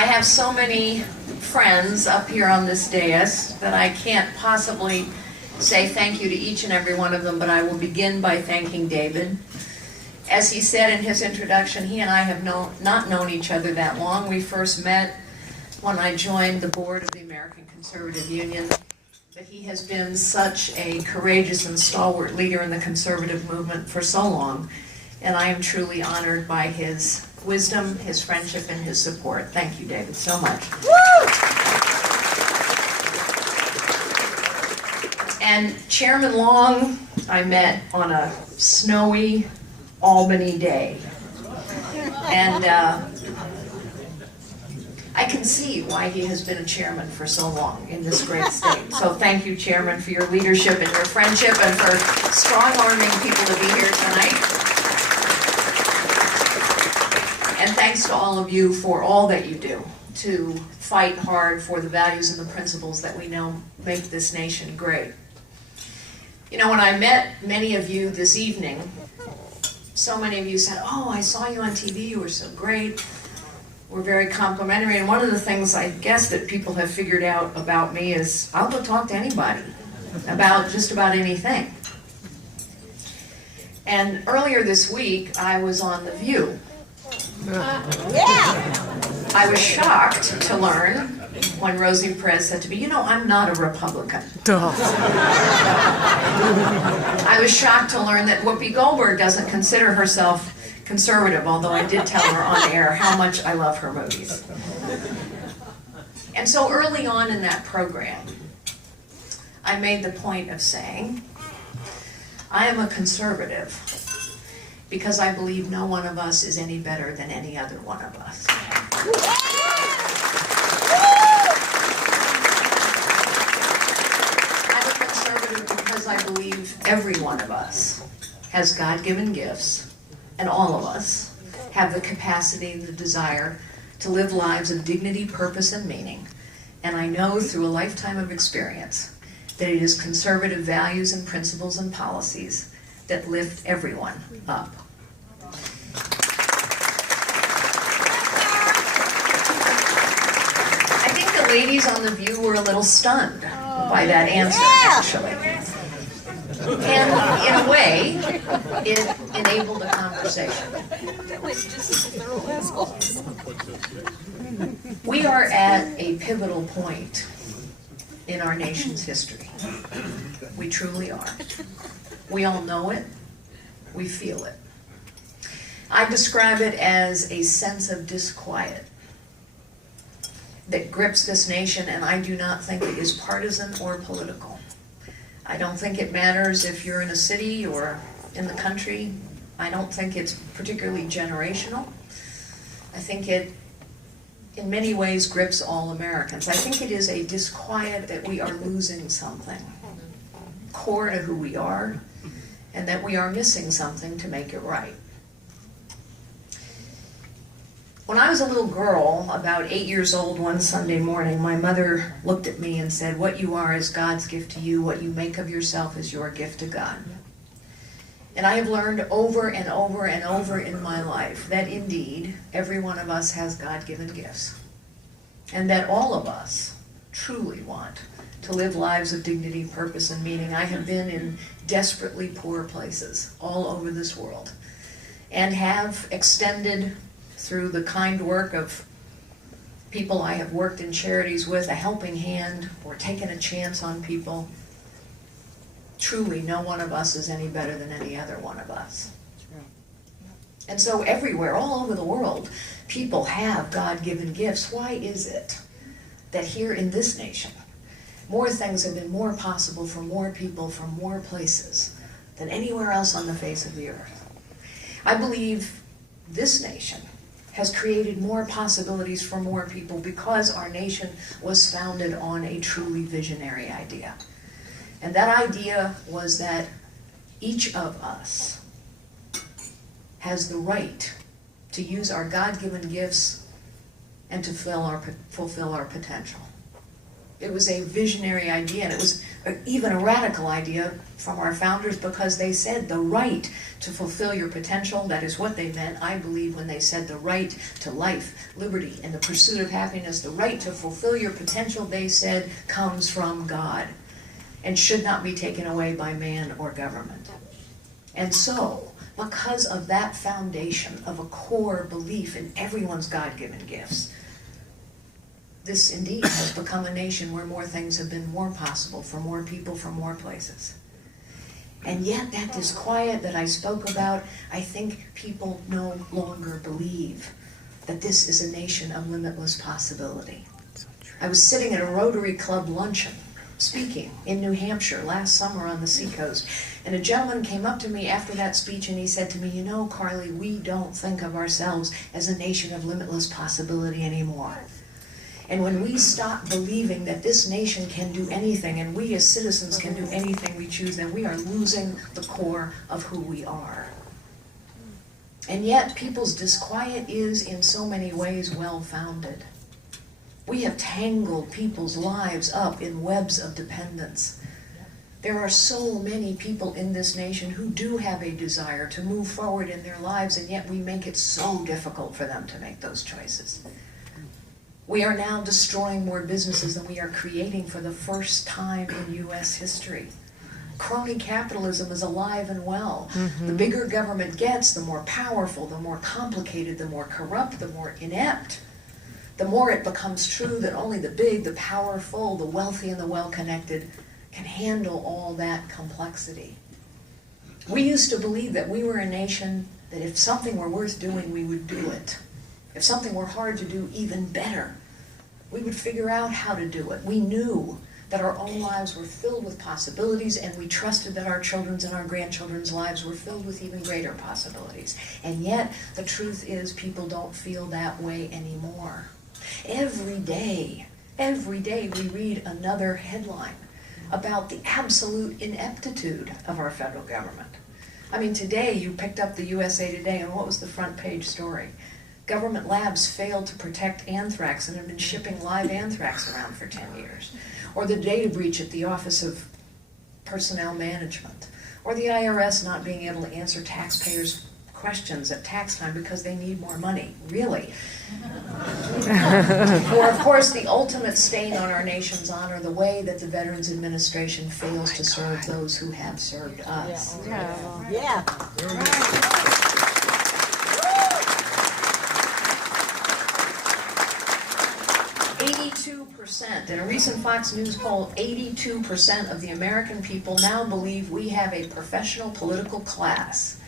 I have so many friends up here on this dais that I can't possibly say thank you to each and every one of them, but I will begin by thanking David. As he said in his introduction, he and I have not known each other that long. We first met when I joined the board of the American Conservative Union, but he has been such a courageous and stalwart leader in the conservative movement for so long, and I am truly honored by his wisdom, his friendship, and his support. Thank you, David, so much. Woo! And Chairman Long, I met on a snowy Albany day. And I can see why he has been a chairman for so long in this great state. So thank you, Chairman, for your leadership and your friendship and for strong-arming people to be here tonight. And thanks to all of you for all that you do to fight hard for the values and the principles that we know make this nation great. You know, when I met many of you this evening, so many of you said, "Oh, I saw you on TV, you were so great." We're very complimentary, and one of the things I guess that people have figured out about me is I'll go talk to anybody about just about anything. And earlier this week, I was on The View. I was shocked to learn when Rosie Perez said to me, "You know, I'm not a Republican." I was shocked to learn that Whoopi Goldberg doesn't consider herself conservative, although I did tell her on air how much I love her movies. And so early on in that program, I made the point of saying, I am a conservative because I believe no one of us is any better than any other one of us. I'm a conservative because I believe every one of us has God-given gifts, and all of us have the capacity and the desire to live lives of dignity, purpose, and meaning. And I know through a lifetime of experience that it is conservative values and principles and policies that lift everyone up. I think the ladies on The View were a little stunned by that answer, actually. And in a way, it enabled a conversation. We are at a pivotal point in our nation's history. We truly are. We all know it. We feel it. I describe it as a sense of disquiet that grips this nation, and I do not think it is partisan or political. I don't think it matters if you're in a city or in the country. I don't think it's particularly generational. I think it, in many ways, grips all Americans. I think it is a disquiet that we are losing something core to who we are, and that we are missing something to make it right. When I was a little girl, about 8 years old, one Sunday morning, my mother looked at me and said, "What you are is God's gift to you. What you make of yourself is your gift to God." And I have learned over and over and over in my life that indeed, every one of us has God-given gifts. And that all of us truly want to live lives of dignity, purpose, and meaning. I have been in desperately poor places all over this world and have extended through the kind work of people I have worked in charities with, a helping hand or taken a chance on people. Truly, no one of us is any better than any other one of us. And so everywhere, all over the world, people have God-given gifts. Why is it that here in this nation, more things have been more possible for more people from more places than anywhere else on the face of the earth? I believe this nation has created more possibilities for more people because our nation was founded on a truly visionary idea. And that idea was that each of us has the right to use our God-given gifts and to fulfill our potential. It was a visionary idea, and it was even a radical idea from our founders, because they said the right to fulfill your potential. That is what they meant, I believe, when they said the right to life, liberty, and the pursuit of happiness. The right to fulfill your potential, they said, comes from God and should not be taken away by man or government. And so, because of that foundation of a core belief in everyone's God-given gifts, this indeed has become a nation where more things have been more possible for more people from more places. And yet that disquiet that I spoke about, I think people no longer believe that this is a nation of limitless possibility. I was sitting at a Rotary Club luncheon speaking in New Hampshire last summer on the seacoast, and a gentleman came up to me after that speech and he said to me, "You know, Carly, we don't think of ourselves as a nation of limitless possibility anymore. And when we stop believing that this nation can do anything, and we as citizens can do anything we choose, then we are losing the core of who we are." And yet, people's disquiet is in so many ways well-founded. We have tangled people's lives up in webs of dependence. There are so many people in this nation who do have a desire to move forward in their lives, and yet we make it so difficult for them to make those choices. We are now destroying more businesses than we are creating for the first time in U.S. history. Crony capitalism is alive and well. The bigger government gets, the more powerful, the more complicated, the more corrupt, the more inept. The more it becomes true that only the big, the powerful, the wealthy, and the well-connected can handle all that complexity. We used to believe that we were a nation that if something were worth doing, we would do it. If something were hard to do, even better. We would figure out how to do it. We knew that our own lives were filled with possibilities, and we trusted that our children's and our grandchildren's lives were filled with even greater possibilities. And yet, the truth is, people don't feel that way anymore. Every day we read another headline about the absolute ineptitude of our federal government. I mean, today you picked up the USA Today, and what was the front page story? Government labs failed to protect anthrax and have been shipping live anthrax around for 10 years. Or the data breach at the Office of Personnel Management. Or the IRS not being able to answer taxpayers' questions at tax time because they need more money. Really? Or, of course, the ultimate stain on our nation's honor, the way that the Veterans Administration fails to serve those who have served us. Yeah. 82%, in a recent Fox News poll, 82% of the American people now believe we have a professional political class,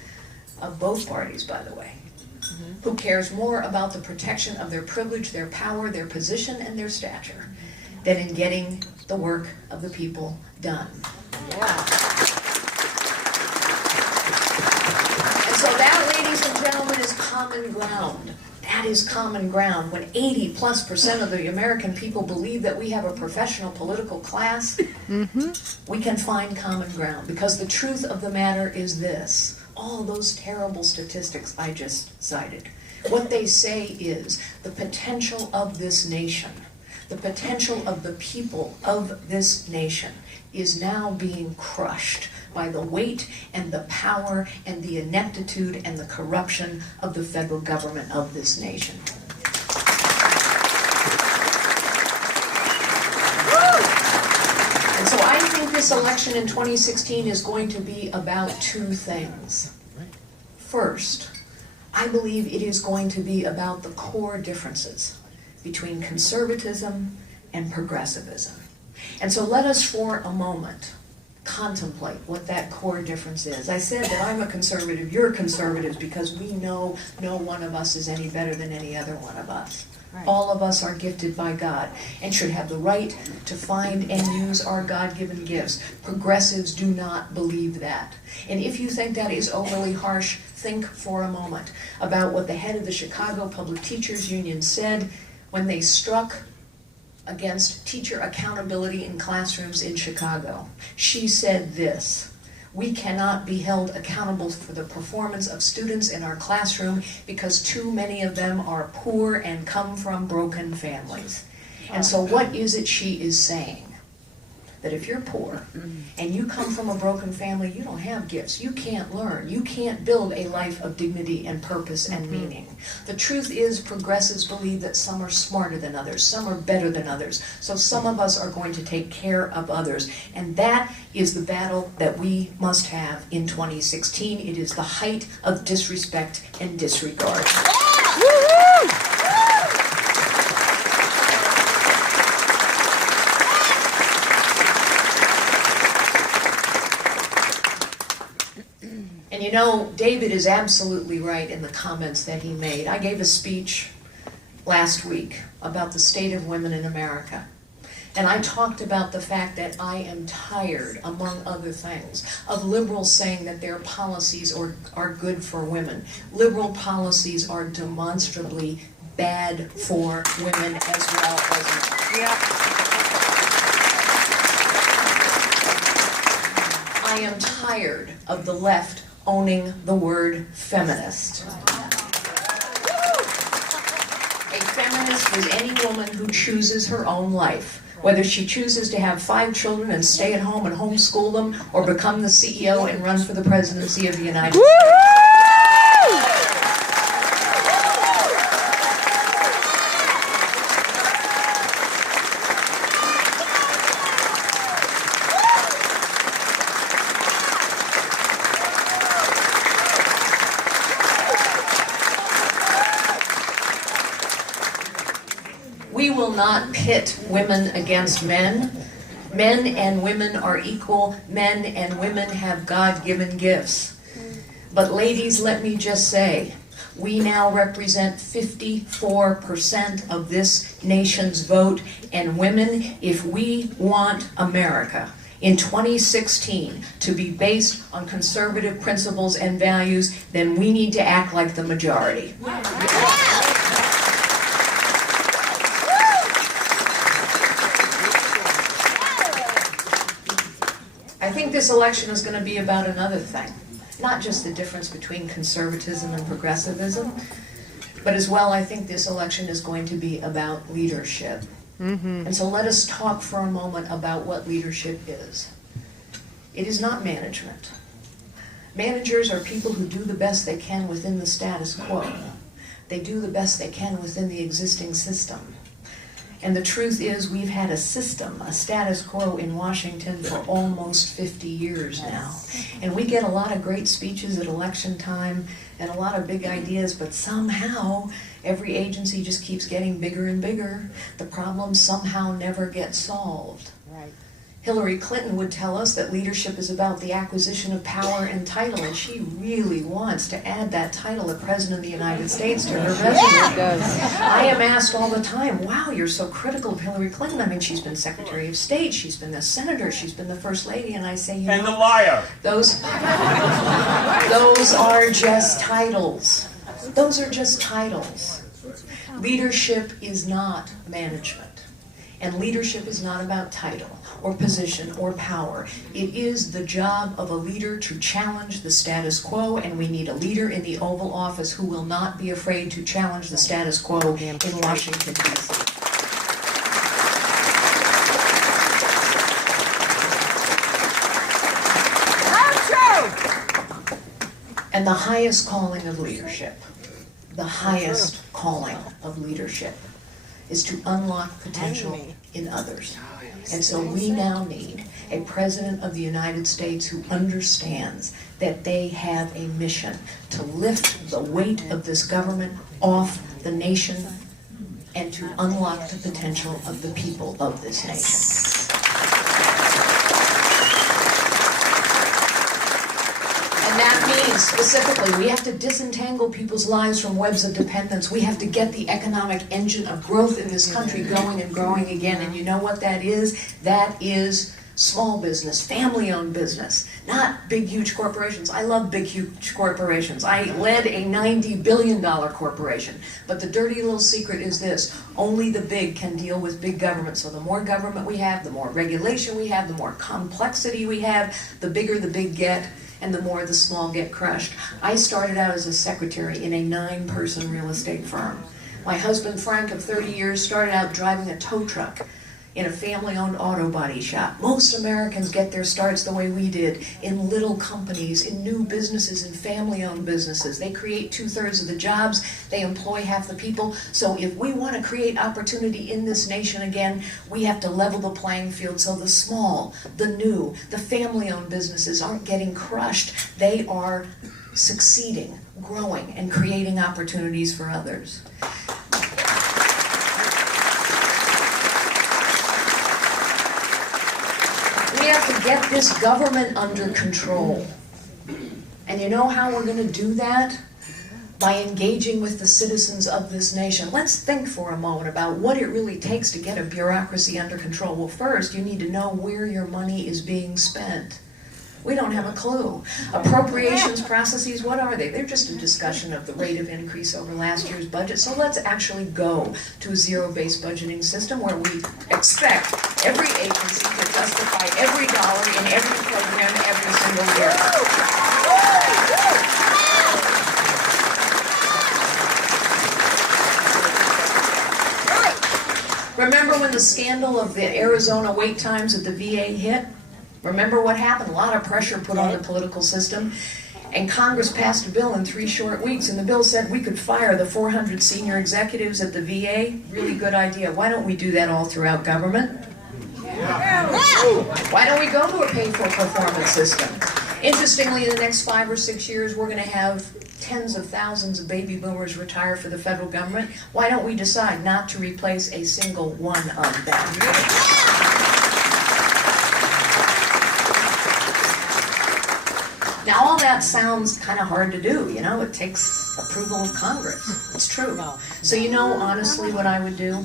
of both parties, by the way, who cares more about the protection of their privilege, their power, their position, and their stature than in getting the work of the people done. Yeah. And so that, ladies and gentlemen, is common ground. That is common ground. When 80+% of the American people believe that we have a professional political class, we can find common ground. Because the truth of the matter is this: all those terrible statistics I just cited, what they say is the potential of this nation, the potential of the people of this nation is now being crushed by the weight and the power and the ineptitude and the corruption of the federal government of this nation. And so I think this election in 2016 is going to be about two things. First, I believe it is going to be about the core differences between conservatism and progressivism. And so let us for a moment contemplate what that core difference is. I said that I'm a conservative, you're conservatives, because we know no one of us is any better than any other one of us. Right. All of us are gifted by God and should have the right to find and use our God-given gifts. Progressives do not believe that. And if you think that is overly harsh, think for a moment about what the head of the Chicago Public Teachers Union said when they struck against teacher accountability in classrooms in Chicago. She said this: "We cannot be held accountable for the performance of students in our classroom because too many of them are poor and come from broken families." And so what is it she is saying? That if you're poor and you come from a broken family, you don't have gifts. You can't learn. You can't build a life of dignity and purpose and meaning. The truth is, progressives believe that some are smarter than others, some are better than others. So some of us are going to take care of others. And that is the battle that we must have in 2016. It is the height of disrespect and disregard. And you know, David is absolutely right in the comments that he made. I gave a speech last week about the state of women in America. And I talked about the fact that I am tired, among other things, of liberals saying that their policies are good for women. Liberal policies are demonstrably bad for women as well as men. Yeah. I am tired of the left owning the word feminist. A feminist is any woman who chooses her own life, whether she chooses to have 5 children and stay at home and homeschool them, or become the CEO and run for the presidency of the United States. We will not pit women against men. Men and women are equal. Men and women have God-given gifts. But ladies, let me just say, we now represent 54% of this nation's vote. And women, if we want America in 2016 to be based on conservative principles and values, then we need to act like the majority. I think this election is going to be about another thing. Not just the difference between conservatism and progressivism, but as well, I think this election is going to be about leadership. And so let us talk for a moment about what leadership is. It is not management. Managers are people who do the best they can within the status quo. They do the best they can within the existing system. And the truth is, we've had a system, a status quo in Washington for almost 50 years now. And we get a lot of great speeches at election time and a lot of big ideas, but somehow every agency just keeps getting bigger and bigger. The problems somehow never get solved. Right. Hillary Clinton would tell us that leadership is about the acquisition of power and title, and she really wants to add that title of President of the United States to her resume. I am asked all the time, wow, you're so critical of Hillary Clinton. I mean, she's been Secretary of State, she's been the Senator, she's been the First Lady, and I say, you And know, the liar. those are just titles. Those are just titles. Leadership is not management. And leadership is not about title or position or power. It is the job of a leader to challenge the status quo, and we need a leader in the Oval Office who will not be afraid to challenge the status quo in Washington, D.C. And the highest calling of leadership, the highest calling of leadership is to unlock potential in others. And so we now need a President of the United States who understands that they have a mission to lift the weight of this government off the nation and to unlock the potential of the people of this nation. And that means, specifically, we have to disentangle people's lives from webs of dependence. We have to get the economic engine of growth in this country going and growing again. And you know what that is? That is small business, family-owned business, not big, huge corporations. I love big, huge corporations. I led a $90 billion corporation. But the dirty little secret is this: only the big can deal with big government. So the more government we have, the more regulation we have, the more complexity we have, the bigger the big get, and the more the small get crushed. I started out as a secretary in a 9-person real estate firm. My husband Frank of 30 years started out driving a tow truck in a family-owned auto body shop. Most Americans get their starts the way we did, in little companies, in new businesses, in family-owned businesses. They create 2/3 of the jobs, they employ half the people. So if we want to create opportunity in this nation again, we have to level the playing field so the small, the new, the family-owned businesses aren't getting crushed. They are succeeding, growing, and creating opportunities for others. We have to get this government under control. And you know how we're going to do that? By engaging with the citizens of this nation. Let's think for a moment about what it really takes to get a bureaucracy under control. Well, first, you need to know where your money is being spent. We don't have a clue. Appropriations processes, what are they? They're just a discussion of the rate of increase over last year's budget. So let's actually go to a zero-based budgeting system where we expect every agency to justify every dollar in every program every single year. Remember when the scandal of the Arizona wait times at the VA hit? Remember what happened? A lot of pressure put on the political system. And Congress passed a bill in 3 short weeks, and the bill said we could fire the 400 senior executives at the VA. Really good idea. Why don't we do that all throughout government? Why don't we go to a pay-for-performance system? Interestingly, in the next 5 or 6 years, we're going to have tens of thousands of baby boomers retire for the federal government. Why don't we decide not to replace a single one of them? Now, all that sounds kind of hard to do, you know? It takes approval of Congress. It's true. So you know, honestly, what I would do?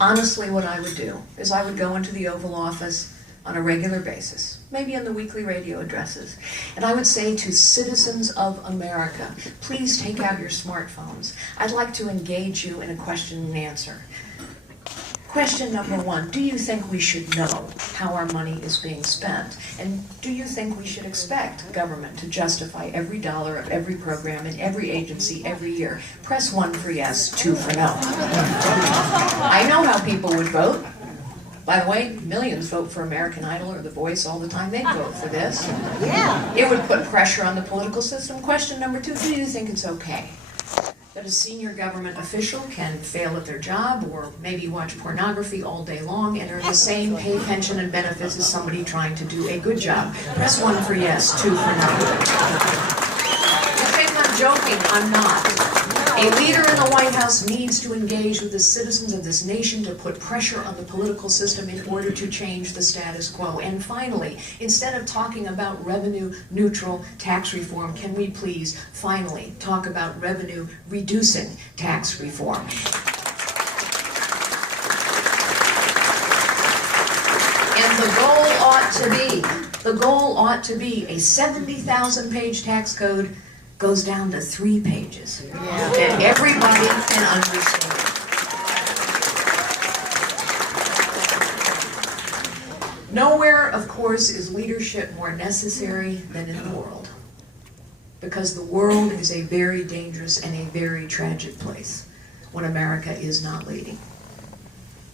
Honestly, what I would do is I would go into the Oval Office on a regular basis, maybe in the weekly radio addresses, and I would say to citizens of America, please take out your smartphones. I'd like to engage you in a question and answer. Question number 1, do you think we should know how our money is being spent? And do you think we should expect government to justify every dollar of every program in every agency every year? Press 1 for yes, 2 for no. I know how people would vote. By the way, millions vote for American Idol or The Voice all the time. They'd vote for this. Yeah. It would put pressure on the political system. Question number 2, do you think it's okay that a senior government official can fail at their job or maybe watch pornography all day long and earn the same pay, pension, and benefits as somebody trying to do a good job? Press 1 for yes, 2 for no. You think I'm joking? I'm not. A leader in the White House needs to engage with the citizens of this nation to put pressure on the political system in order to change the status quo. And finally, instead of talking about revenue-neutral tax reform, can we please finally talk about revenue-reducing tax reform? And the goal ought to be a 70,000-page tax code goes down to 3 pages. And everybody can understand. Nowhere, of course, is leadership more necessary than in the world. Because the world is a very dangerous and a very tragic place when America is not leading.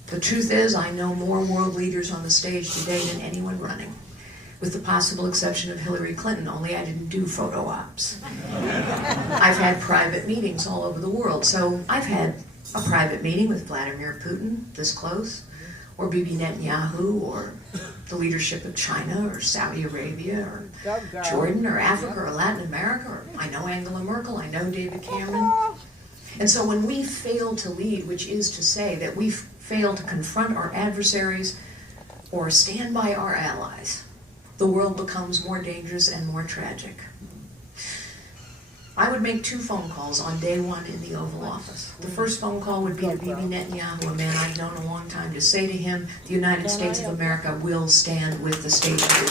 The truth is, I know more world leaders on the stage today than anyone running, with the possible exception of Hillary Clinton, only I didn't do photo ops. I've had private meetings all over the world. So I've had a private meeting with Vladimir Putin, this close, or Bibi Netanyahu, or the leadership of China, or Saudi Arabia, or Jordan, or Africa, or Latin America, or I know Angela Merkel, I know David Cameron. And so when we fail to lead, which is to say that we fail to confront our adversaries or stand by our allies, the world becomes more dangerous and more tragic. I would make 2 phone calls on day 1 in the Oval Office. The first phone call would be to Bibi Netanyahu, a man I've known a long time, to say to him, the United States of America will stand with the state of Israel.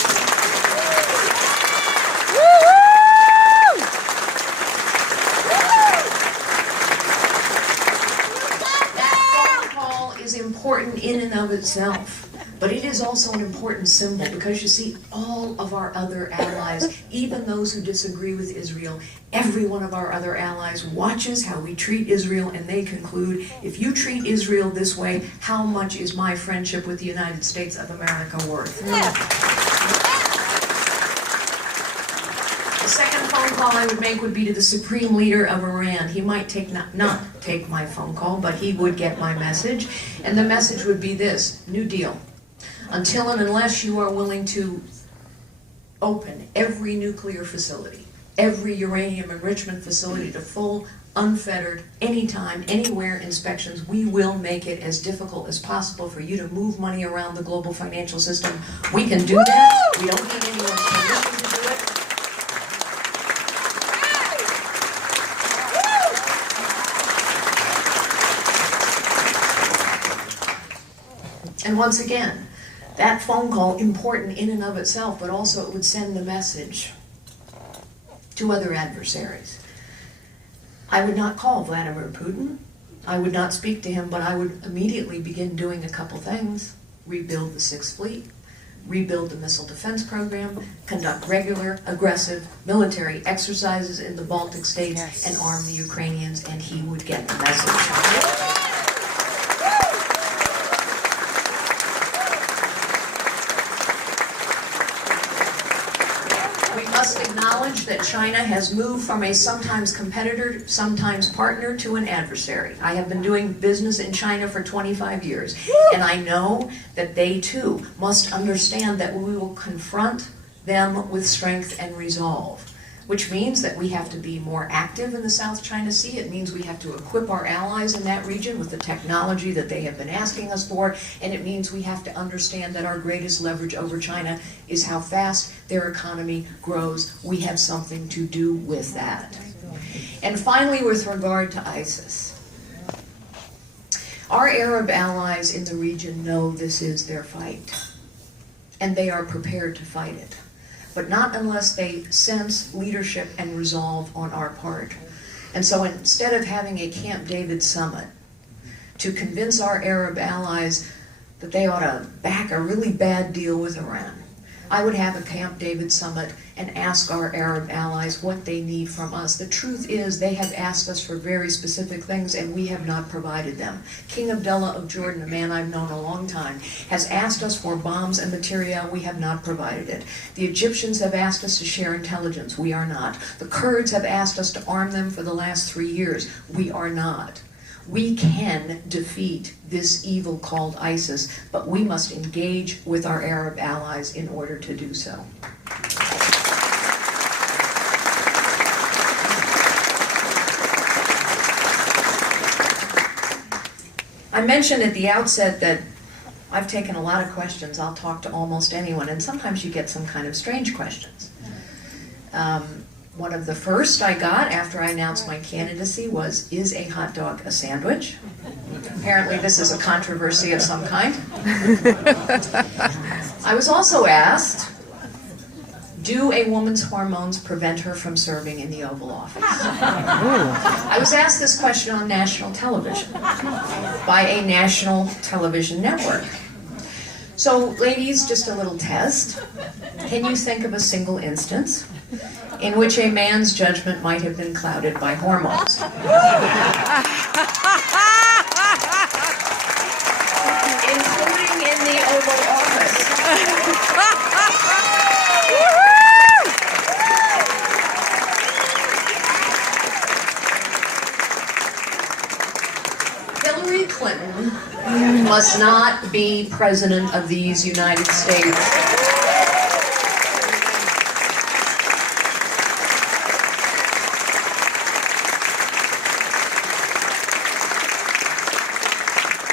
That phone call is important in and of itself. But it is also an important symbol because you see all of our other allies, even those who disagree with Israel, every one of our other allies watches how we treat Israel and they conclude, if you treat Israel this way, how much is my friendship with the United States of America worth? The second phone call I would make would be to the supreme leader of Iran. He might not take my phone call, but he would get my message. And the message would be this: New Deal. Until and unless you are willing to open every nuclear facility, every uranium enrichment facility to full, unfettered, anytime, anywhere inspections, we will make it as difficult as possible for you to move money around the global financial system. We can do that. We don't need anyone's permission to do it. And once again, that phone call, important in and of itself, but also it would send the message to other adversaries. I would not call Vladimir Putin. I would not speak to him, but I would immediately begin doing a couple things. Rebuild the Sixth Fleet, rebuild the missile defense program, conduct regular, aggressive military exercises in the Baltic states, Yes. and arm the Ukrainians, and he would get the message. We must acknowledge that China has moved from a sometimes competitor, sometimes partner, to an adversary. I have been doing business in China for 25 years, and I know that they too must understand that we will confront them with strength and resolve, which means that we have to be more active in the South China Sea. It means we have to equip our allies in that region with the technology that they have been asking us for, and it means we have to understand that our greatest leverage over China is how fast their economy grows. We have something to do with that. And finally, with regard to ISIS, our Arab allies in the region know this is their fight, and they are prepared to fight it. But not unless they sense leadership and resolve on our part. And so instead of having a Camp David summit to convince our Arab allies that they ought to back a really bad deal with Iran, I would have a Camp David summit and ask our Arab allies what they need from us. The truth is they have asked us for very specific things and we have not provided them. King Abdullah of Jordan, a man I've known a long time, has asked us for bombs and material. We have not provided it. The Egyptians have asked us to share intelligence. We are not. The Kurds have asked us to arm them for the last 3 years. We are not. We can defeat this evil called ISIS, but we must engage with our Arab allies in order to do so. I mentioned at the outset that I've taken a lot of questions. I'll talk to almost anyone, and sometimes you get some kind of strange questions. One of the first I got after I announced my candidacy was, is a hot dog a sandwich? Apparently this is a controversy of some kind. I was also asked, do a woman's hormones prevent her from serving in the Oval Office? I was asked this question on national television by a national television network. So ladies, just a little test. Can you think of a single instance in which a man's judgment might have been clouded by hormones? Including in the Oval Office. Hillary Clinton must not be President of these United States.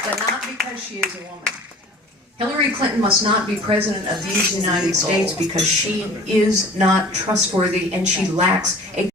But not because she is a woman. Hillary Clinton must not be President of these United States because she is not trustworthy and she lacks a